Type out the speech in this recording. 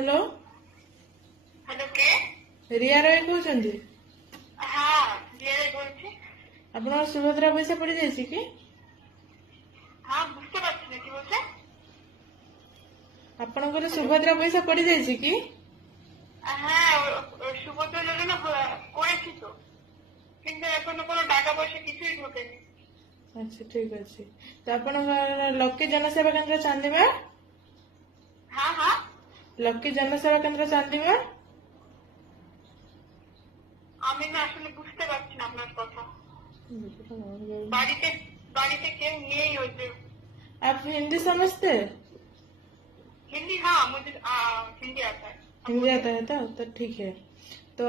Hello hello के रिया रॉय कहते हाँ দিয়ে বলছি আপনার সুভদ্রা পয়সা পড়ে যাইছে কি? हाँ বুঝতে পারছি না কি বলছে আপনার সুভদ্রা পয়সা পড়ে যাইছে কি? হ্যাঁ সুভদ্রা যোজনা করেছি তো কিন্তু এখনো কোনো টাকা পয়সা কিছুই ঢোকেনি আচ্ছা ঠিক আছে তো আপনার লক্ষ্মী জনসেবা কেন্দ্র চান্দিমা हाँ हाँ লক্ষ্মী জনসেবা কেন্দ্র চান্দিমা আমি না আসলে বুঝতে পারছি না আপনার কথা বাড়িতে বাড়িতে কেউ নেই ওই যে आप हिंदी समझते? हिंदी हाँ मुझे हिंदी आता है हिंदी आता है तो ठीक है।